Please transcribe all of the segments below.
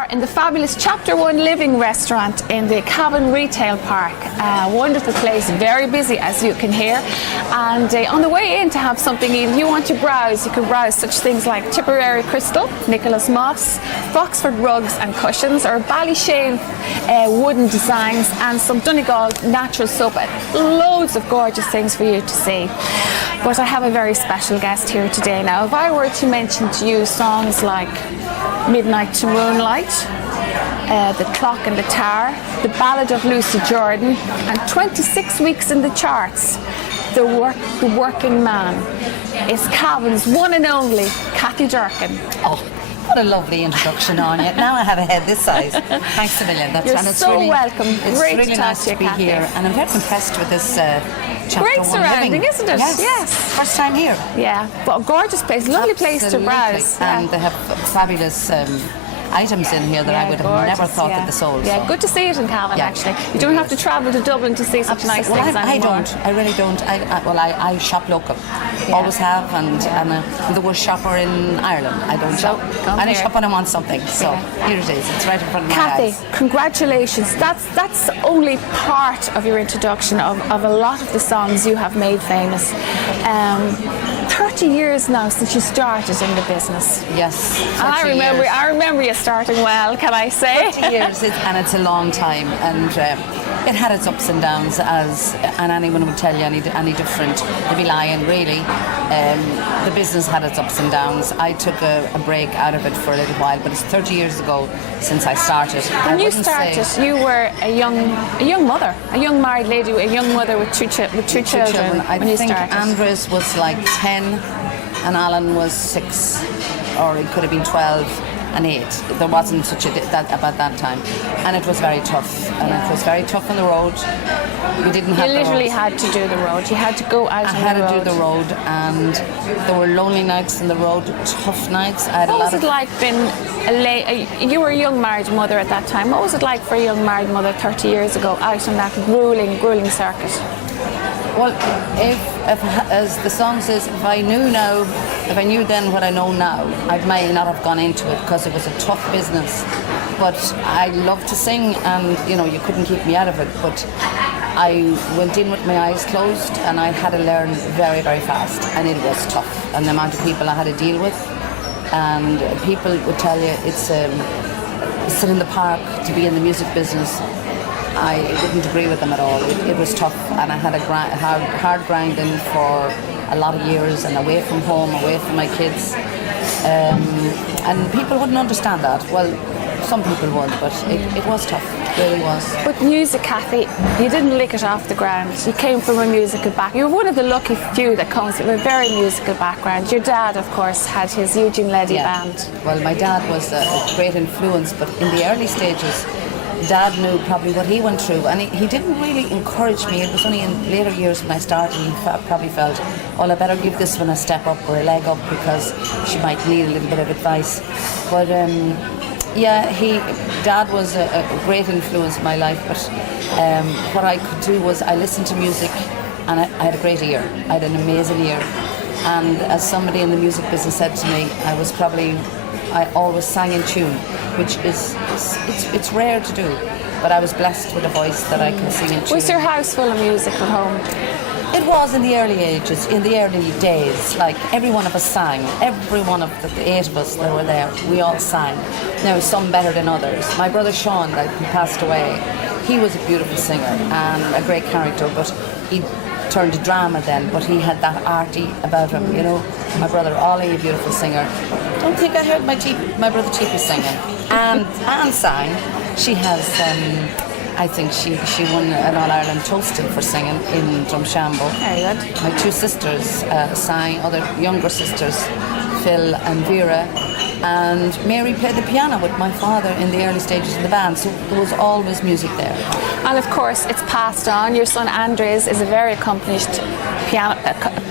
are in the fabulous Chapter 1 Living restaurant in the Cabin Retail Park. A wonderful place, very busy as you can hear. And on the way in to have something eaten, you want to browse, you can browse such things like Tipperary Crystal, Nicholas Moss, Foxford rugs and cushions, or Ballyshannon wooden designs, and some Donegal natural soap. Loads of gorgeous things for you to see. But I have a very special guest here today. Now, if I were to mention to you songs like Midnight to Moonlight, The Clock in the Tower, The Ballad of Lucy Jordan, and 26 weeks in the charts, The Working Man, is Cavan's one and only Kathy Durkin. Oh, what a lovely introduction, Áine. Now I have a head this size. Thanks a million. You're so really, welcome. It's Great really to nice to be Kathy. here, and I'm very impressed with this Chapter Great 1 surrounding, living. isn't it? Yes. First time here. Yeah, but a gorgeous place, lovely place to browse. And they have fabulous items in here that I would have never thought that they sold. Yeah, so. good to see it in Cavan, actually. You don't have to travel to Dublin to see such nice things anymore. I don't. I really don't. I shop local. Always have, and I'm the worst shopper in Ireland. I don't shop. I only shop when I want something. So here it is. It's right in front of my eyes. Kathy, congratulations. That's only part of your introduction of a lot of the songs you have made famous. 30 years now since you started in the business. Yes. I remember you starting well, can I say? 30 years, and it's a long time, and it had its ups and downs, and anyone would tell you any different. They'd be lying, really. The business had its ups and downs. I took a break out of it for a little while, but it's 30 years ago since I started. When you started, you were a young mother, a young married lady, a young mother with two children. I think Andres was like 10 and Alan was 6, or it could have been 12 and 8. There wasn't such about that time, and it was very tough. And it was very tough on the road. We didn't have. You literally had to do the road. You had to go out on the road. I had to do the road, and there were lonely nights on the road, tough nights. What was it like being you were a young married mother at that time. What was it like for a young married mother 30 years ago out on that grueling circuit? Well, if as the song says, if I knew then what I know now, I may not have gone into it, because it was a tough business. But I love to sing, and you couldn't keep me out of it. But I went in with my eyes closed, and I had to learn very, very fast, and it was tough. And the amount of people I had to deal with, and people would tell you it's sit in the park to be in the music business. I wouldn't agree with them at all. It was tough, and I had a hard grinding for a lot of years, and away from home, away from my kids, and people wouldn't understand that. Well, some people would, but it was tough. It really was. With music, Kathy, you didn't lick it off the ground. You came from a musical background. You're one of the lucky few that comes from a very musical background. Your dad, of course, had his Eugene Leddy band. Well, my dad was a great influence, but in the early stages, Dad knew probably what he went through, and he didn't really encourage me. It was only in later years when I started, he probably felt, well, I better give this one a step up or a leg up, because she might need a little bit of advice. But Dad was a great influence in my life, but what I could do was I listened to music, and I had a great ear. I had an amazing ear. And as somebody in the music business said to me, I always sang in tune, which is it's rare to do, but I was blessed with a voice that I can sing in tune. Was your house full of music at home? It was in the early ages, in the early days. Like, every one of us sang. Every one of the 8 of us that were there, we all sang. Now, some better than others. My brother Sean, who passed away, he was a beautiful singer and a great character, but he turned to drama then, but he had that arty about him, My brother Ollie, a beautiful singer. I don't think I heard my brother Chippy singing. And Anne sang. She has, I think she won an All-Ireland Toasting for singing in Drumshambo. Very good. My 2 sisters sang, other younger sisters, Phil and Vera. And Mary played the piano with my father in the early stages of the band, so there was always music there. And of course, it's passed on. Your son Andres is a very accomplished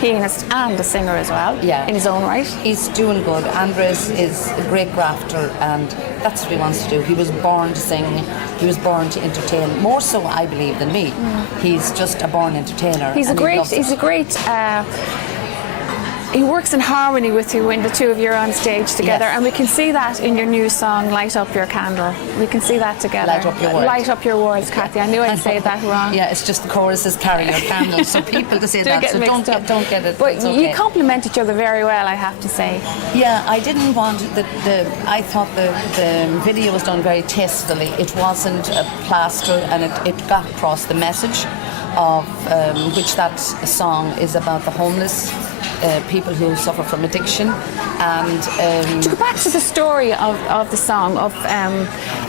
pianist and a singer as well, in his own right. He's doing good. Andres is a great grafter, and that's what he wants to do. He was born to sing, he was born to entertain, more so, I believe, than me. He's just a born entertainer. he works in harmony with you when the two of you are on stage together, Yes. and we can see that in your new song, Light Up Your Candle. We can see that together. Light Up Your World. Light Up Your World, Kathy. I knew I'd say that wrong. Yeah, it's just the chorus is carry your candle, so people to say Do that, get so mixed up. don't get it. But it's okay. you complement each other very well, I have to say. Yeah, I didn't want I thought the video was done very tastefully. It wasn't plastered, and it got across the message of which that song is about the homeless, people who suffer from addiction. And to go back to the story of the song,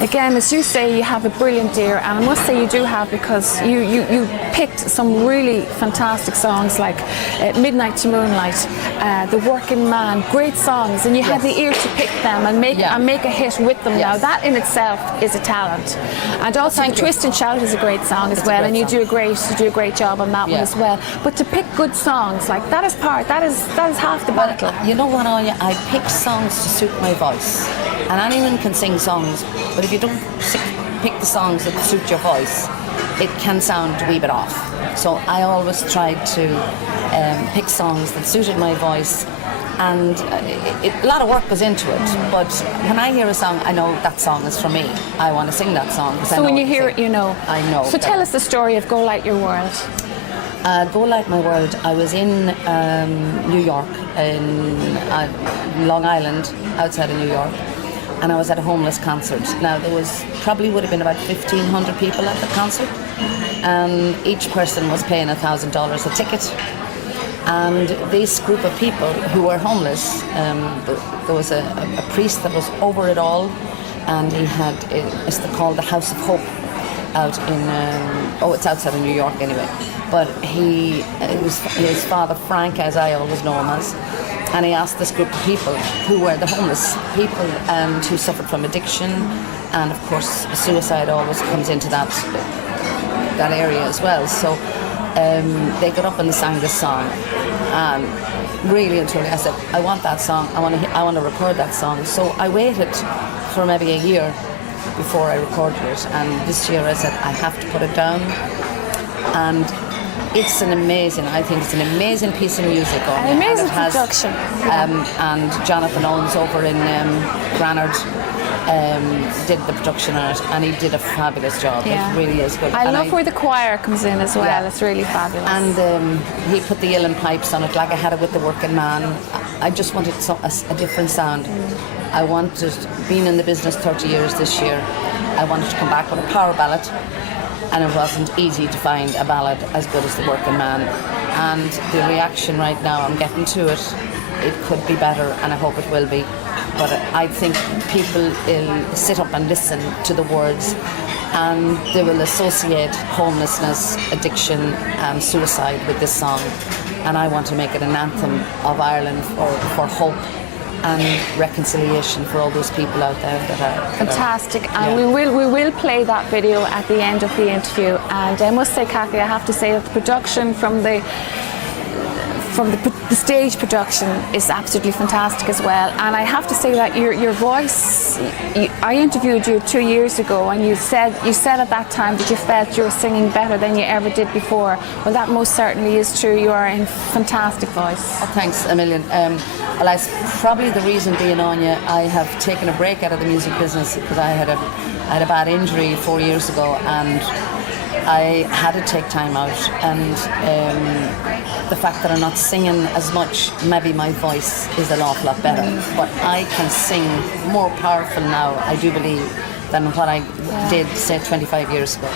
again, as you say, you have a brilliant ear, and I must say you do have, because you picked some really fantastic songs like Midnight to Moonlight, The Working Man, great songs, and you had the ear to pick them and make a hit with them. Now that in itself is a talent. And also Twist and Shout is a great song as well, and you do a great job on that one as well. But to pick good songs, like that is half the battle. You know what, Áine? I pick songs to suit my voice, and anyone can sing songs, but if you don't pick the songs that suit your voice, it can sound a wee bit off. So I always tried to pick songs that suited my voice, and a lot of work goes into it. But when I hear a song, I know that song is for me. I want to sing that song. So when you hear it, you know. I know. So tell us the story of Go Light Your World. Go Light My World. I was in New York, in Long Island, outside of New York, and I was at a homeless concert. Now there would have been about 1,500 people at the concert, and each person was paying $1,000 a ticket. And this group of people who were homeless, there was a priest that was over it all, and he had it's called the House of Hope out in it's outside of New York anyway. But it was his father Frank, as I always know him as, and he asked this group of people who were the homeless people and who suffered from addiction, and of course suicide always comes into that area as well. So they got up and they sang this song, and really and truly I said, I want that song, I want to record that song. So I waited for maybe a year before I recorded it, and this year I said I have to put it down. And it's an amazing piece of music. An amazing production. And Jonathan Owens over in Granard did the production on it, and he did a fabulous job. Yeah. It really is good. I love where the choir comes in as well. Yeah. It's really fabulous. And he put the uilleann pipes on it, like I had it with The Working Man. I just wanted a different sound. I wanted, being in the business 30 years this year, I wanted to come back with a power ballad, and it wasn't easy to find a ballad as good as The Working Man. And the reaction right now I'm getting to it, it could be better, and I hope it will be. But I think people will sit up and listen to the words, and they will associate homelessness, addiction and suicide with this song. And I want to make it an anthem of Ireland for hope and reconciliation for all those people out there that are fantastic. And we will play that video at the end of the interview. And I must say, Kathy, I have to say that the production from the stage production is absolutely fantastic as well. And I have to say that your voice, I interviewed you 2 years ago, and you said at that time that you felt you were singing better than you ever did before. Well, that most certainly is true. You are in fantastic voice. Oh, thanks a million. Well, probably the reason being, Áine, I have taken a break out of the music business because I had a bad injury 4 years ago, and I had to take time out, and the fact that I'm not singing as much, maybe my voice is an awful lot better, but I can sing more powerful now, I do believe, than what I did, say, 25 years ago,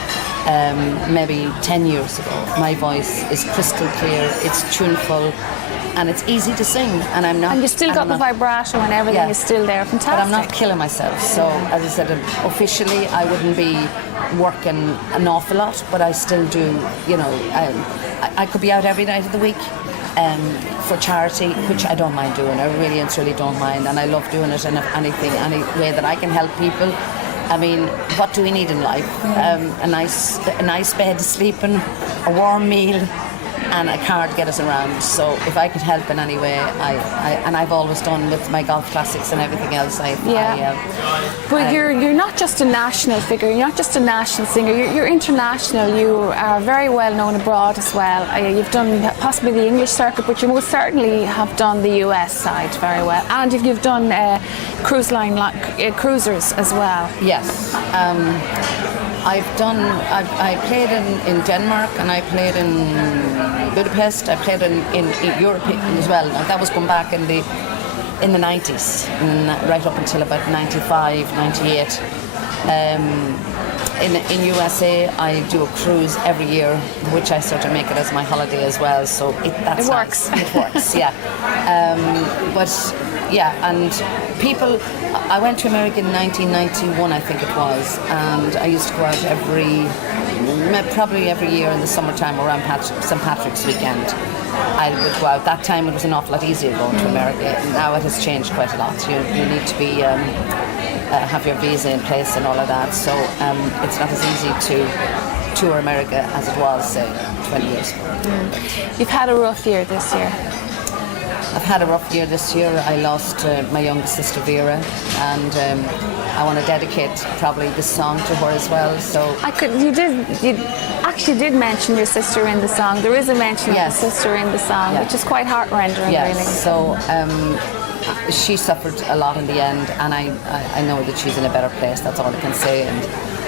maybe 10 years ago. My voice is crystal clear, it's tuneful, and it's easy to sing, and I'm not. And you still got the vibrato, and everything is still there. Fantastic. But I'm not killing myself. So, as I said, officially, I wouldn't be working an awful lot, but I still do. You know, I could be out every night of the week for charity, which I don't mind doing. I really and truly don't mind, and I love doing it. And if any way that I can help people. I mean, what do we need in life? A nice bed to sleep in, a warm meal. and a car to get us around. So if I could help in any way, and I've always done with my golf classics and everything else. But you're not just a national figure. You're not just a national singer. You're international. You are very well known abroad as well. You've done possibly the English circuit, but you most certainly have done the US side very well, and you've done cruisers as well. Yes. I played in Denmark, and I played in Budapest. I played in Europe as well. Now, that was going back in the 90s, right up until about 95, 98. In USA, I do a cruise every year, which I sort of make it as my holiday as well. So it works. Nice. It works, yeah. And people. I went to America in 1991, I think it was, and I used to go out probably every year in the summertime around St. Patrick's weekend. I would go out. That time it was an awful lot easier going to America. Now it has changed quite a lot. You need to be have your visa in place and all of that. So it's not as easy to tour America as it was, say, 20 years ago. You've had a rough year this year. I've had a rough year this year. I lost my youngest sister Vera, and I want to dedicate probably this song to her as well. So you actually did mention your sister in the song. There is a mention of the sister in the song, which is quite heart-rending, really. So she suffered a lot in the end, and I know that she's in a better place. That's all I can say.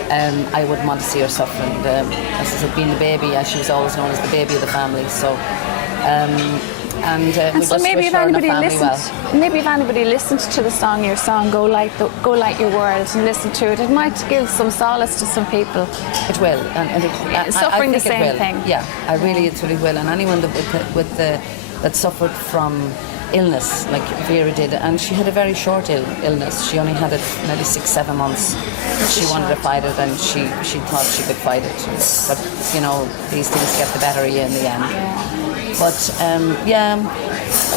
And I wouldn't want to see her suffering. As I said, being the baby, she was always known as the baby of the family. So. And so maybe if anybody listened to the song, your song, Go Light Your World, and listened to it, it might give some solace to some people. It will, and suffering the same thing. Yeah, it really will. And anyone that suffered from illness, like Vera did, and she had a very short illness. She only had it maybe 6-7 months. She wanted to fight it, and she thought she could fight it. But these things get the better of you in the end. Yeah. But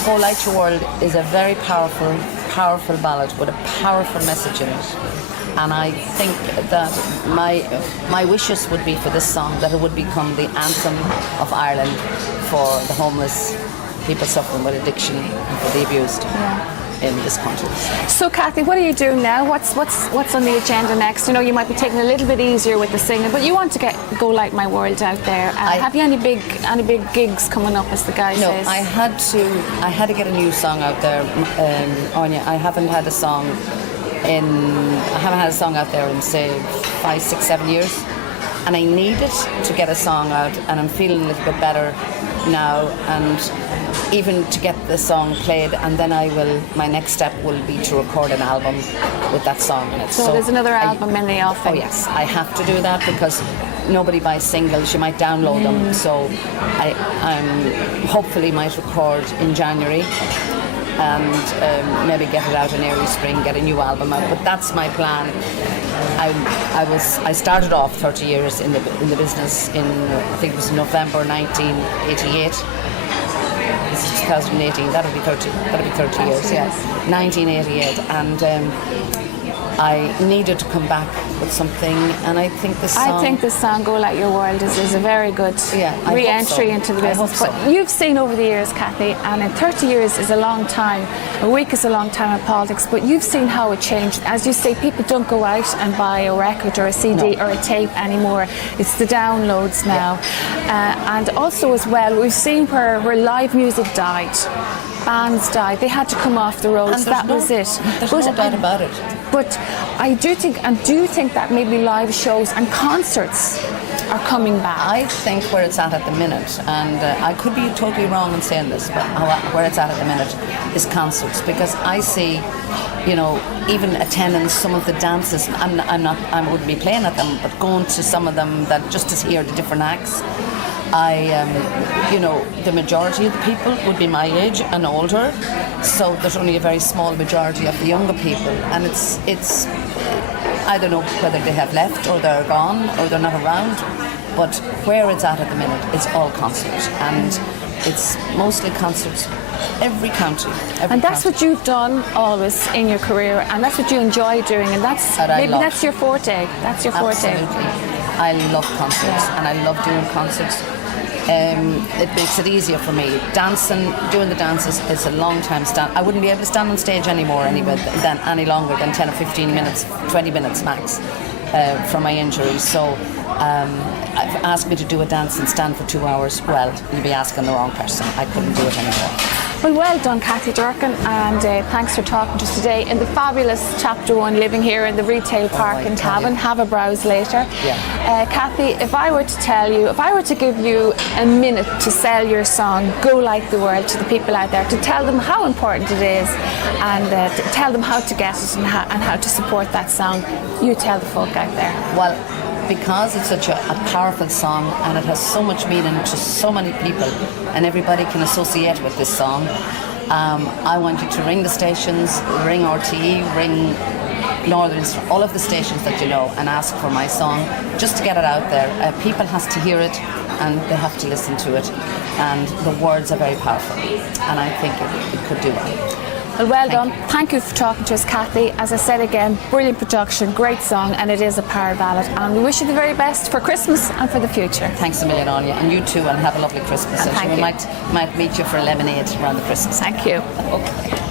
Go Light Your World is a very powerful ballad with a powerful message in it. And I think that my wishes would be for this song that it would become the anthem of Ireland for the homeless, people suffering with addiction, and for the abused. Yeah. In this country. So Kathy, what are you doing now? What's on the agenda next? You might be taking a little bit easier with the singing, but you want to Go Light My World out there. Have you any big gigs coming up, as the guy says? No, I had to get a new song out there, Áine. I haven't had a song out there in say 5, 6, 7 years, and I needed to get a song out, and I'm feeling a little bit better now, and even to get the song played, and then my next step will be to record an album with that song in it. So there's another album in the offing. Oh yes, I have to do that because nobody buys singles. You might download them. So I hopefully might record in January and maybe get it out in early spring, get a new album out. But that's my plan. I started off 30 years in the business in, I think it was November 1988. This is 2018. That'll be 30 years. Yeah, 1988, and I needed to come back with something, and I think this song Go Light Your World is a very good re-entry into the business. But you've seen over the years, Kathy, and in 30 years is a long time. A week is a long time in politics, but you've seen how it changed. As you say, people don't go out and buy a record or a CD or a tape anymore. It's the downloads now. And also as well, we've seen where live music died. Bands died. They had to come off the roads. That was it. There's no doubt about it. But I do think that maybe live shows and concerts are coming back. I think where it's at the minute, and I could be totally wrong in saying this, but where it's at the minute is concerts, because I see, even attending some of the dances. I wouldn't be playing at them, but going to some of them that just to hear the different acts. The majority of the people would be my age and older, so there's only a very small majority of the younger people, and it's I don't know whether they have left or they're gone or they're not around, but where it's at the minute is all concerts, and it's mostly concerts every county. And that's what you've done always in your career, and that's what you enjoy doing, and that's your forte. That's your forte. Absolutely. I love concerts and I love doing concerts. It makes it easier for me. Doing the dances is a long time stand. I wouldn't be able to stand on stage anymore than any longer than 10 or 15 minutes, 20 minutes max from my injury. So ask me to do a dance and stand for 2 hours, well, you'd be asking the wrong person. I couldn't do it anymore. Well done, Kathy Durkin, and thanks for talking to us today in the fabulous Chapter 1 living here in the retail park in Cavan. Have a browse later. Yeah. Kathy, if I were to give you a minute to sell your song, Go Like the World, to the people out there, to tell them how important it is and to tell them how to get it and how to support that song, you tell the folk out there. Well, because it's such a powerful song and it has so much meaning to so many people and everybody can associate with this song, I want you to ring the stations, ring RTE, ring Northern, all of the stations that you know, and ask for my song, just to get it out there. People have to hear it and they have to listen to it, and the words are very powerful and I think it could do well. Well done. Thank you for talking to us, Kathy. As I said again, brilliant production, great song, and it is a power ballad. And we wish you the very best for Christmas and for the future. Thanks a million, Áine, and you too, and have a lovely Christmas. And we might meet you for a lemonade around the Christmas. Thank you. Okay.